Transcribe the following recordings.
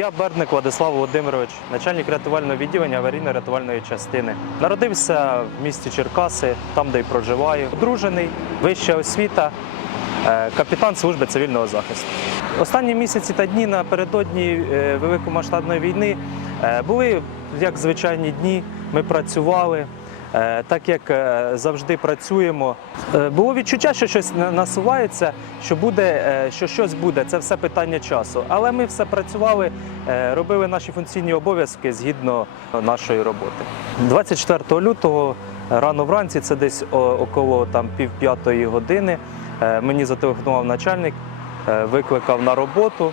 Я Бердник Владислав Володимирович, начальник рятувального відділення аварійно-рятувальної частини. Народився в місті Черкаси, там де й проживаю. Одружений, вища освіта, е, капітан служби цивільного захисту. Останні місяці та дні напередодні е, великомасштабної війни е, були як звичайні дні. Ми працювали. Е, Так як е, завжди працюємо, Е, було відчуття, що щось на- насувається, що буде, що щось буде. Це все питання часу. Але ми все працювали, робили наші функційні обов'язки згідно нашої роботи. 24 лютого рано вранці, це десь около там пів п'ятої години. Мені зателефонував начальник, викликав на роботу.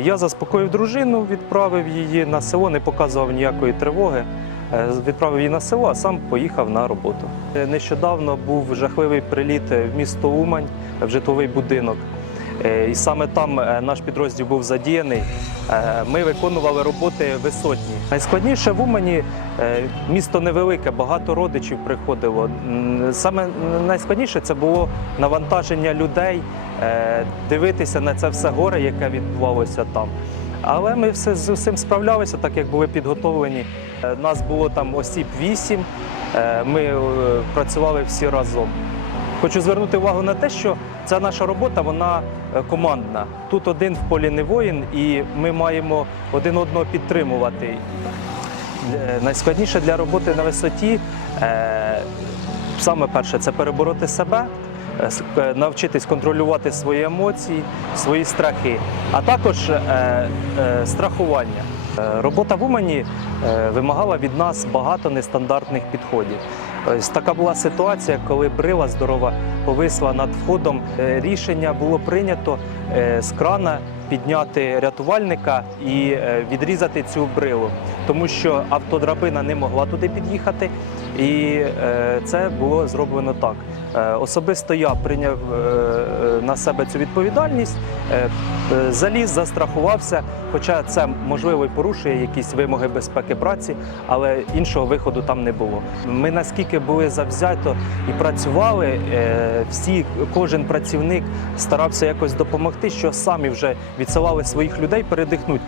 Я заспокоїв дружину, відправив її на село, не показував ніякої тривоги. Е, Відправив її на село, а сам поїхав на роботу. Е, Нещодавно був жахливий приліт в місто Умань в житловий будинок. Е, І саме там наш підрозділ був задіяний. Ми виконували роботи висотні. Найскладніше в Умані місто невелике, багато родичів приходило. Саме найскладніше це було навантаження людей, дивитися на це все горе, яке відбувалося там. Але ми все з цим справлялися, так як були підготовлені. Е, Нас було там осіб вісім. е, Ми е, працювали всі разом. Хочу звернути увагу на те, що ця наша робота вона командна. Тут один в полі не воїн, і ми маємо один одного підтримувати. Найскладніше для роботи на висоті саме перше це перебороти себе, навчитись контролювати свої емоції, свої страхи, а також е, е, страхування. Е, Робота в Умані е, вимагала від нас багато нестандартних підходів. Ось така була ситуація, коли брила здорова повисла над входом. Е, Рішення було прийнято е, з крана підняти рятувальника і е, відрізати цю брилу, тому що автодрабина не могла туди під'їхати, і е, це було зроблено так. Е, Особисто я прийняв на себе цю відповідальність, заліз, застрахувався, хоча це можливо і порушує якісь вимоги безпеки праці, але іншого виходу там не було. Ми наскільки були завзято і працювали, всі, кожен працівник старався якось допомогти, що самі вже відсилали своїх людей передихнути.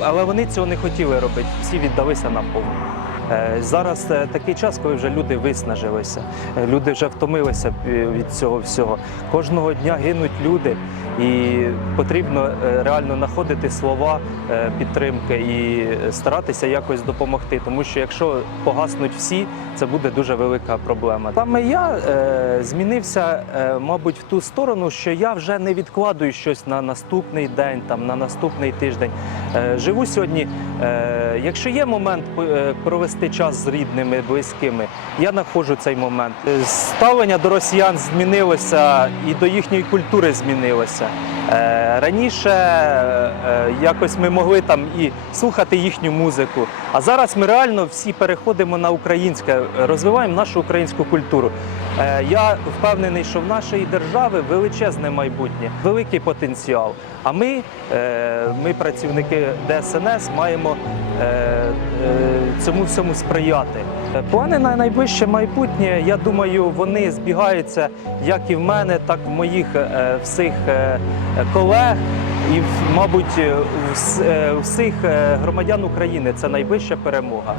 Але вони цього не хотіли робити. Всі віддалися на повну. Е, Зараз е, такий час, коли вже люди виснажилися, е, люди вже втомилися від цього всього. Кожного дня гинуть люди, і потрібно реально знаходити слова підтримки і старатися якось допомогти. Тому що якщо погаснуть всі, це буде дуже велика проблема. Саме я змінився, мабуть, в ту сторону, що я вже не відкладую щось на наступний день, там на наступний тиждень. Е, живу сьогодні. Е, якщо є момент е, провести час з рідними, близькими, я знаходжу цей момент. Ставлення до росіян змінилося і до їхньої культури змінилося. Раніше якось ми могли там і слухати їхню музику, а зараз ми реально всі переходимо на українське, розвиваємо нашу українську культуру. Я впевнений, що в нашої держави величезне майбутнє, великий потенціал. А ми, ми працівники ДСНС, маємо е, е, цьому всьому сприяти. Плани на найближче майбутнє, я думаю, вони збігаються як і в мене, так і в моїх е, всіх колег. І, мабуть, всіх громадян України це найвища перемога.